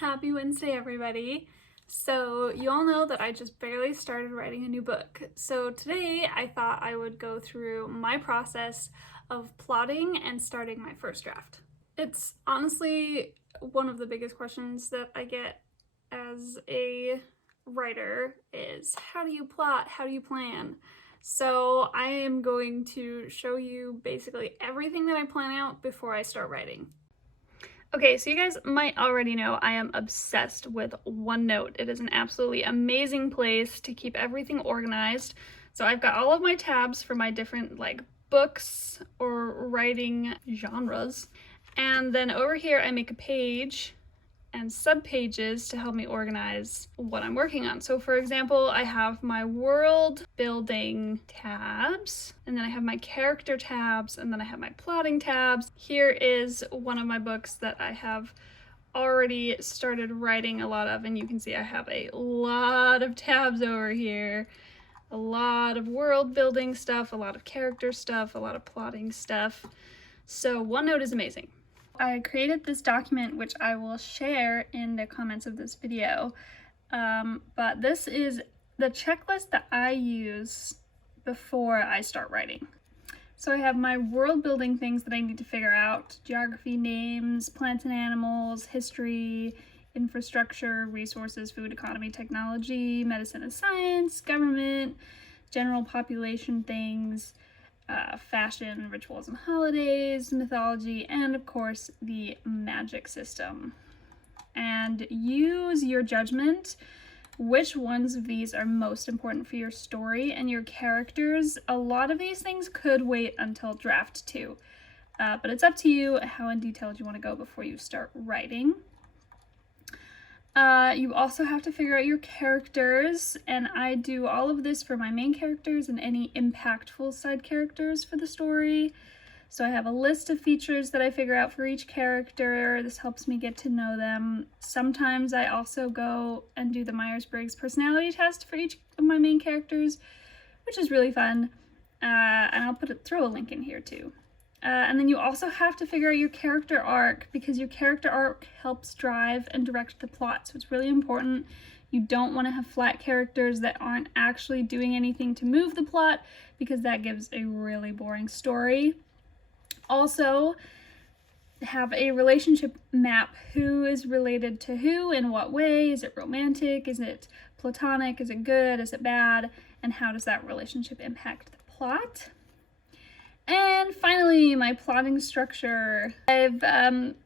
Happy Wednesday, everybody. So, you all know that I just barely started writing a new book. So, today I thought I would go through my process of plotting and starting my first draft. It's honestly one of the biggest questions that I get as a writer is how do you plot? How do you plan? So, I am going to show you basically everything that I plan out before I start writing. Okay, so you guys might already know I am obsessed with OneNote. It is an absolutely amazing place to keep everything organized. So I've got all of my tabs for my different books or writing genres. And then over here I make a page and subpages to help me organize what I'm working on. So for example, I have my world building tabs, and then I have my character tabs, and then I have my plotting tabs. Here is one of my books that I have already started writing a lot of, and you can see I have a lot of tabs over here. A lot of world building stuff, a lot of character stuff, a lot of plotting stuff. So OneNote is amazing. I created this document, which I will share in the comments of this video, but this is the checklist that I use before I start writing. So I have my world building things that I need to figure out: geography, names, plants and animals, history, infrastructure, resources, food, economy, technology, medicine and science, government, general population things, fashion, rituals and holidays, mythology, and of course the magic system. And use your judgment which ones of these are most important for your story and your characters. A lot of these things could wait until draft 2, but it's up to you how in detailed you want to go before you start writing. You also have to figure out your characters, and I do all of this for my main characters and any impactful side characters for the story. So I have a list of features that I figure out for each character. This helps me get to know them. Sometimes I also go and do the Myers-Briggs personality test for each of my main characters, which is really fun. And I'll throw a link in here too. And then you also have to figure out your character arc, because your character arc helps drive and direct the plot. So it's really important. You don't want to have flat characters that aren't actually doing anything to move the plot, because that gives a really boring story. Also, have a relationship map. Who is related to who, in what way? Is it romantic? Is it platonic? Is it good? Is it bad? And how does that relationship impact the plot? And finally, my plotting structure. I've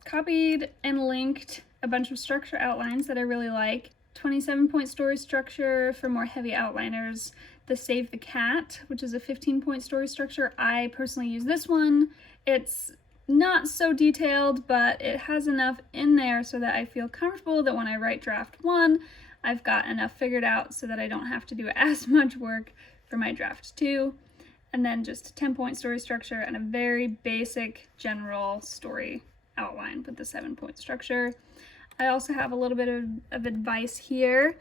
copied and linked a bunch of structure outlines that I really like. 27-point story structure for more heavy outliners. The Save the Cat, which is a 15-point story structure. I personally use this one. It's not so detailed, but it has enough in there so that I feel comfortable that when I write draft 1, I've got enough figured out so that I don't have to do as much work for my draft 2. And then just a 10-point story structure and a very basic general story outline with the 7-point structure. I also have a little bit of advice here.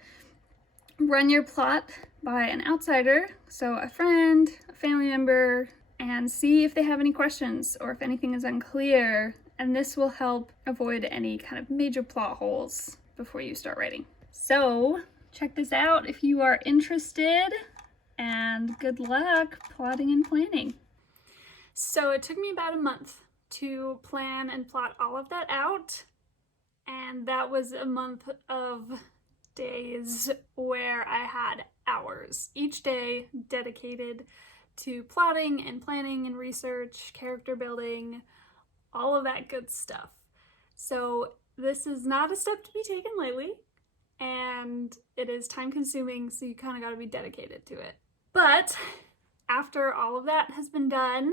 Run your plot by an outsider, so a friend, a family member, and see if they have any questions or if anything is unclear. And this will help avoid any kind of major plot holes before you start writing. So check this out if you are interested. And good luck plotting and planning. So it took me about a month to plan and plot all of that out. And that was a month of days where I had hours each day dedicated to plotting and planning and research, character building, all of that good stuff. So this is not a step to be taken lightly, and it is time consuming, so you kind of got to be dedicated to it. But after all of that has been done,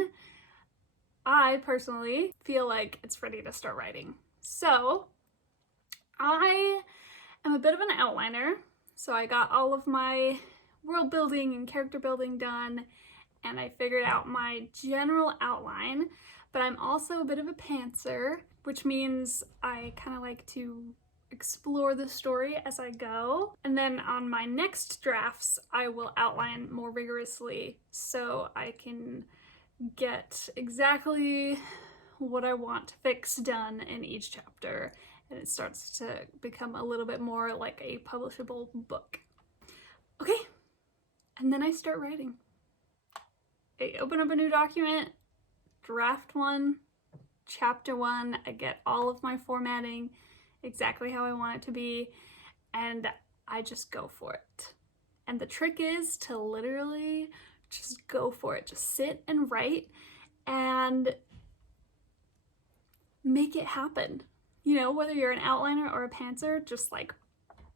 I personally feel like it's ready to start writing. So I am a bit of an outliner. So I got all of my world building and character building done, and I figured out my general outline, but I'm also a bit of a pantser, which means I kind of like to explore the story as I go. And then on my next drafts, I will outline more rigorously so I can get exactly what I want to fix done in each chapter and it starts to become a little bit more like a publishable book. Okay, and then I start writing. I open up a new document, draft 1, chapter 1, I get all of my formatting exactly how I want it to be, and I just go for it. And the trick is to literally just go for it. Just sit and write and make it happen. You know, whether you're an outliner or a pantser, just like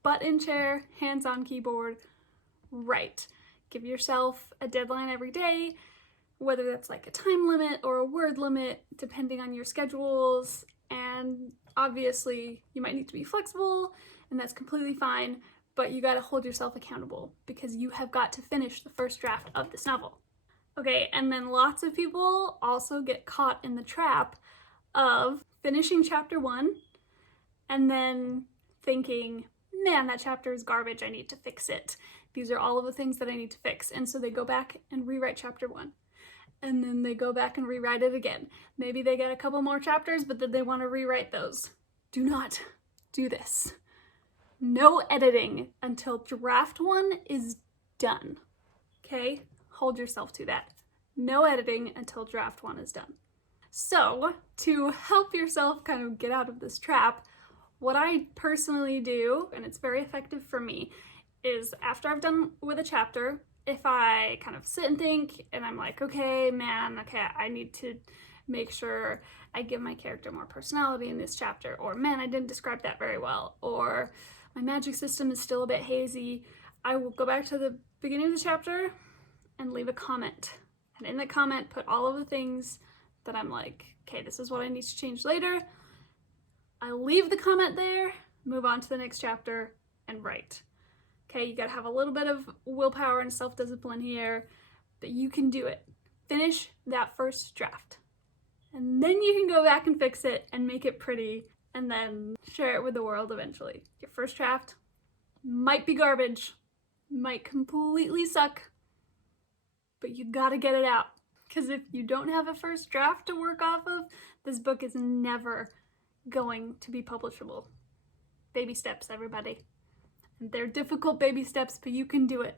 butt in chair, hands on keyboard, write. Give yourself a deadline every day, whether that's like a time limit or a word limit, depending on your schedules. And obviously you might need to be flexible, and that's completely fine, but you gotta hold yourself accountable because you have got to finish the first draft of this novel. Okay, and then lots of people also get caught in the trap of finishing chapter 1 and then thinking, man, that chapter is garbage, I need to fix it. These are all of the things that I need to fix. And so they go back and rewrite chapter 1. And then they go back and rewrite it again. Maybe they get a couple more chapters, but then they want to rewrite those. Do not do this. No editing until draft 1 is done. Okay? Hold yourself to that. No editing until draft 1 is done. So, to help yourself kind of get out of this trap, what I personally do, and it's very effective for me, is after I've done with a chapter, if I kind of sit and think and I'm like, okay, I need to make sure I give my character more personality in this chapter, or man, I didn't describe that very well, or my magic system is still a bit hazy, I will go back to the beginning of the chapter and leave a comment. And in the comment, put all of the things that I'm like, okay, this is what I need to change later. I leave the comment there, move on to the next chapter, and write. Okay, you gotta have a little bit of willpower and self-discipline here, but you can do it. Finish that first draft. And then you can go back and fix it and make it pretty and then share it with the world eventually. Your first draft might be garbage, might completely suck, but you gotta get it out. Because if you don't have a first draft to work off of, this book is never going to be publishable. Baby steps, everybody. And they're difficult baby steps, but you can do it.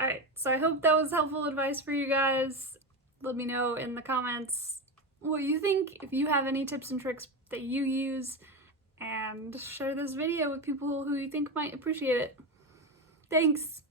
Alright, so I hope that was helpful advice for you guys. Let me know in the comments what you think, if you have any tips and tricks that you use, and share this video with people who you think might appreciate it. Thanks!